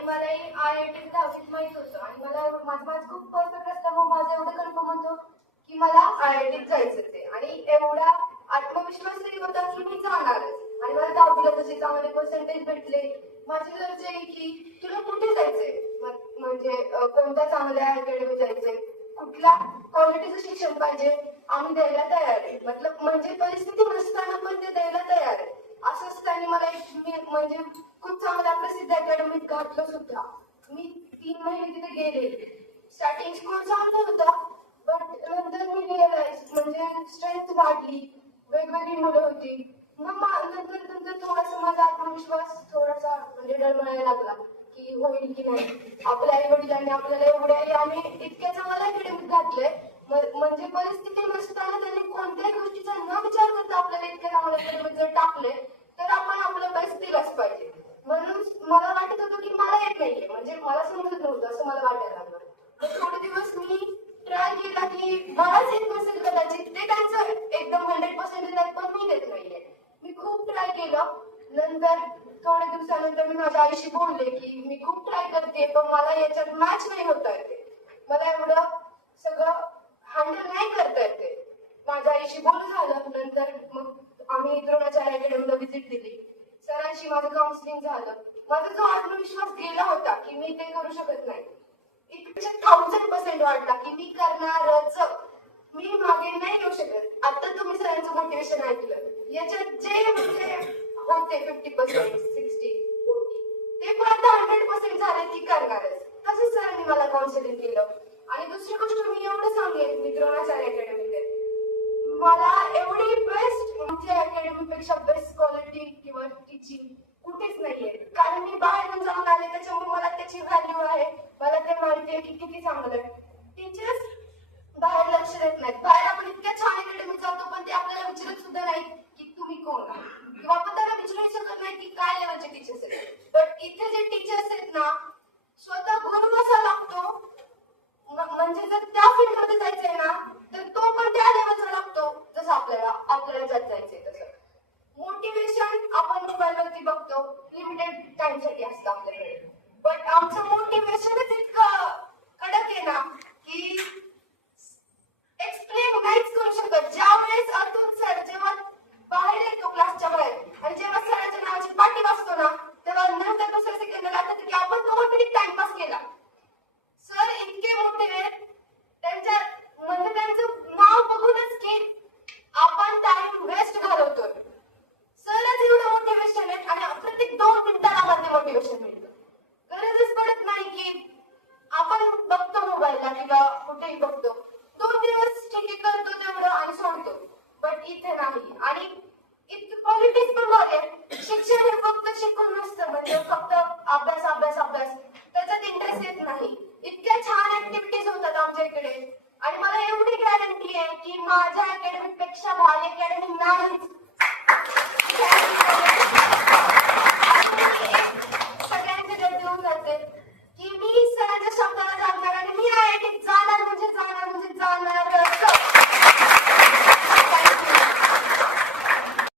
आणि मला I I T दहावीत माहीत होतं. आणि मला माझं माझं खूप परफेक्ट असल्यामुळे माझं एवढं कन्फर्म होतं की मला आय आय टीत जायचं ते. आणि एवढा आत्मविश्वास तरी होता की मी जाणारच. आणि मला दहावीला तसे चांगले पर्सेंटेज भेटले. माझी गरज आहे की तुला कुठे जायचंय? म्हणजे कोणत्या चांगल्या अकॅडमी जायचंय? कुठल्या क्वालिटीचं शिक्षण पाहिजे? आम्ही द्यायला तयार आहे. मतलब म्हणजे परिस्थिती नसताना पण ते द्यायला तयार आहे. असंच त्यांनी मला एक मी म्हणजे खूप चांगल्या प्रसिद्ध अकॅडमीत घातलं सुद्धा. मी तीन महिने तिथे गेले. स्टार्टिंग स्कूल चांगला होता बट नंतर मी रिअलाइज म्हणजे स्ट्रेंथ वाढली. वेगवेगळी मुलं होती. मग नंतर नंतर थोडासा माझा आत्मविश्वास थोडासा म्हणजे डळमळायला लागला की होईल की नाही. आपल्या आई वडिलांनी आपल्याला एवढ्या आणि इतक्या चांगल्या अकॅडमीत घातलंय. म्हणजे परिस्थिती नसताना त्यांनी कोणत्याही गोष्टीचा न विचार करता आपल्याला इतक्या चांगल्या अकॅडमीत जर टाकले तर आपण आपलं बेस्ट दिलंच पाहिजे. म्हणून मला वाटत होतं की मला येत नाहीये. म्हणजे मला समजत नव्हतं असं मला वाटायला लागलं. थोडे दिवस मी ट्राय केला की मलाच येत नसेल कदाचित. ते त्यांचं एकदम हंड्रेड पर्सेंट देतात पण मी देत नाहीये. मी खूप ट्राय केलं. नंतर थोड्या दिवसानंतर मी माझ्या आईशी बोलले की मी खूप ट्राय करते पण मला याच्यात मॅच नाही होता येते. मला एवढं सगळं हँडल नाही करता येते. माझ्या आईशी बोलून झालं. नंतर मग आम्ही द्रोणाचार्याकडे अकॅडमीला व्हिजिट दिली. सरांशी माझं काउन्सिलिंग झालं. माझा जो आत्मविश्वास गेला होता की मी ते करू शकत नाही इकडचे थाउजंड पर्सेंट वाटला की मी करणारच. मी मागे नाही येऊ शकत. आता तुम्ही सरांचं मोटिवेशन ऐकलं. याच्यात जे म्हणजे होते फिफ्टी पर्सेंट सिक्स्टी ते पण आता हंड्रेड पर्सेंट झाले की करणारच. तसंच सरांनी मला काउन्सिलिंग केलं. आणि दुसरी गोष्ट मी एवढं सांगेन मी द्रोणाचार्य मला एवढी बेस्ट म्हणजे अकॅडमीपेक्षा बेस्ट क्वालिटी किंवा टीचिंग कुठेच नाहीये. कारण मी बाहेरून जाऊन आले त्याच्यामुळे मला त्याची व्हॅल्यू आहे. मला ते माहिती आहे की किती चांगलं आहे. टीचर्स बाहेर लक्ष देत नाहीत. बाहेर आपण इतक्या छान अकॅडमी जातो पण ते आपल्याला विचारत सुद्धा नाही की तुम्ही कोण किंवा आपण त्यांना विचारू शकत नाही की काय लेवलचे टीचर्स आहेत. बट इथे जे teachers I But um, some motivational ठीक आहे करतो तेवढं आणि सोडतो बट इथे नाही आणि इतकी क्वालिटीज पण भारी शिक्षण हे फक्त शिकून नसतं म्हणजे फक्त अभ्यास अभ्यास अभ्यास त्याच्यात इंटरेस्ट येत नाही इतक्या छान ऍक्टिव्हिटीज होतात आमच्या इकडे आणि मला एवढी गॅरंटी आहे की माझ्या अकॅडमी पेक्षा भारी अकॅडमी नाहीच